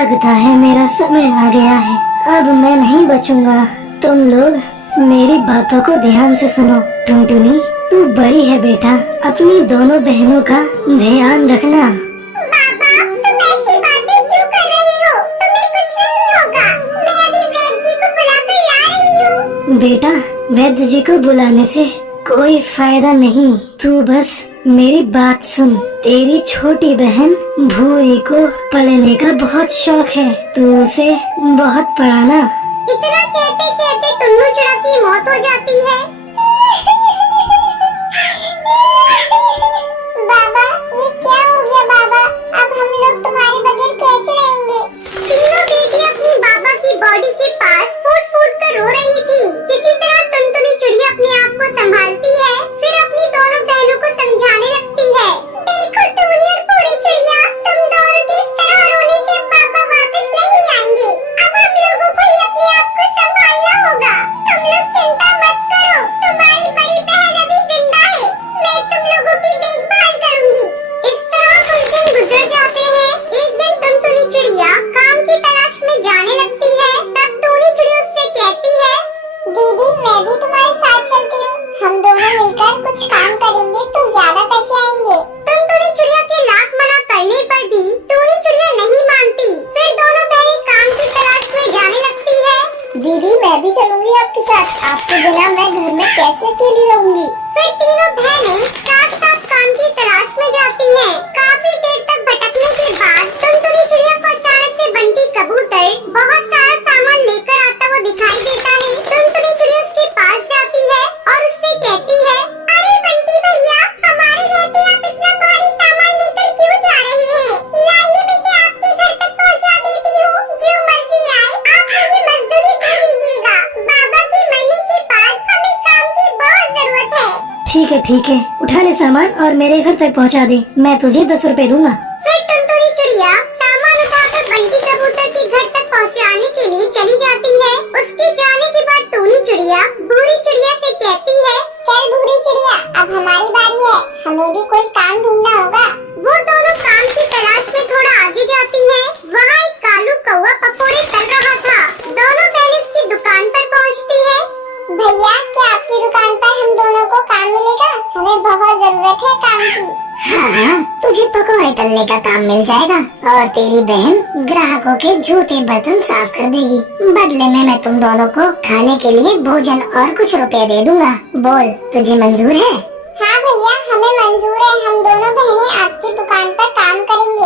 लगता है मेरा समय आ गया है। अब मैं नहीं बचूंगा। तुम लोग मेरी बातों को ध्यान से सुनो। टुनटुनी, तू बड़ी है बेटा, अपनी दोनों बहनों का ध्यान रखना। पापा, तुम ऐसी बातें क्यों कर रही हो? तुम्हें कुछ नहीं होगा। मैं अभी वैद्य जी को बुलाकर ला रही हूँ। बेटा, वैद्य जी को बुलाने से कोई फायदा नहीं। तू बस मेरी बात सुन। तेरी छोटी बहन भूरी को पढ़ने का बहुत शौक है, तू उसे बहुत पढ़ाना। इतना कहते कहते टुन्नू चुड़ा की मौत हो जाती है। बाबा, ये क्या हो गया बाबा? अब हम लोग तुम्हारे बगैर कैसे रहेंगे? तीनों बेटी अपनी बाबा की बॉडी के पास फूट फूट कर रो रही थी। किसी तरह टुनटुनी चिड़िया अपने आप को संभालती है, फिर अपनी दोनों बहनों को समझाने लगती है। देखो टूनी और पूरी चिड़िया, तुम दोनों के इस तरह रोने से बाबा वापस नहीं आएंगे। अब हम लोगों को ही अपने आप को संभालना होगा। तुम लोग चिंता मत करो, तुम्हारी बड़ी बहन अभी जिंदा है। मैं तुम लोगों की देखभाल करूंगी। इस तरह कुछ दिन गुजर जाते हैं। एक दिन टुनटुनी चिड़िया काम की तलाश में जाने लगती है। तब टूनी चिड़िया उससे कहती है, दीदी मैं भी तुम्हारे साथ चलती हूँ। हम दोनों मिलकर कुछ काम करेंगे तो ज्यादा पैसे आएंगे। टुनटुनी चिड़िया के लाख मना करने पर भी टूनी चिड़िया नहीं मानती। फिर दोनों बहनें काम की तलाश में जाने लगती है। दीदी मैं भी चलूंगी आपके साथ। आपके बिना मैं घर में कैसे अकेली रहूंगी? फिर तीनों बहनें साथ साथ काम की तलाश में जाती हैं। काफी देर तक भटकने के बाद टुनटुनी चिड़िया को अचानक से बंटी कबूतर बहुत सारा सामान लेकर आता हुआ दिखाई देता है। टुनटुनी चिड़िया उसके पास जाती है और उससे कहती है, अरे बंटी भैया, हमारे रहते आप इतना भारी सामान लेकर क्यों जा रहे हैं? लाइए मैं इसे आपके घर तक पहुंचा देती हूँ। जो मर्जी आए, आप मुझे मजदूरी दे दीजिएगा। बाबा के मरने के बाद हमें काम की बहुत जरूरत है। ठीक है, उठा ले सामान और मेरे घर तक पहुंचा दे। मैं तुझे 10 रुपए दूंगा। फिर टुनटुनी चिड़िया सामान उठाकर बंटी कबूतर के घर तक पहुंचाने के लिए चली जाती है। उसके जाने के बाद टूनी चिड़िया भूरी चिड़िया से कहती है, चल भूरी चिड़िया, अब हमारी बारी है। हमें भी कोई काम ढूंढना होगा। वो दोनों काम की तलाश में थोड़ा आगे जाती हैं। वहाँ एक कालू कौवा पकोड़े तल रहा था। दोनों बहनें उसकी दुकान पर पहुँचती है। भैया, क्या आपकी दुकान पर हम दोनों को काम मिलेगा? हमें बहुत जरूरत है काम की। हाँ, तुझे पकौड़े तलने का काम मिल जाएगा और तेरी बहन ग्राहकों के झूठे बर्तन साफ कर देगी। बदले में मैं तुम दोनों को खाने के लिए भोजन और कुछ रुपए दे दूंगा। बोल, तुझे मंजूर है? हाँ भैया, हमें मंजूर है। हम दोनों बहनें आपकी दुकान पर काम करेंगे।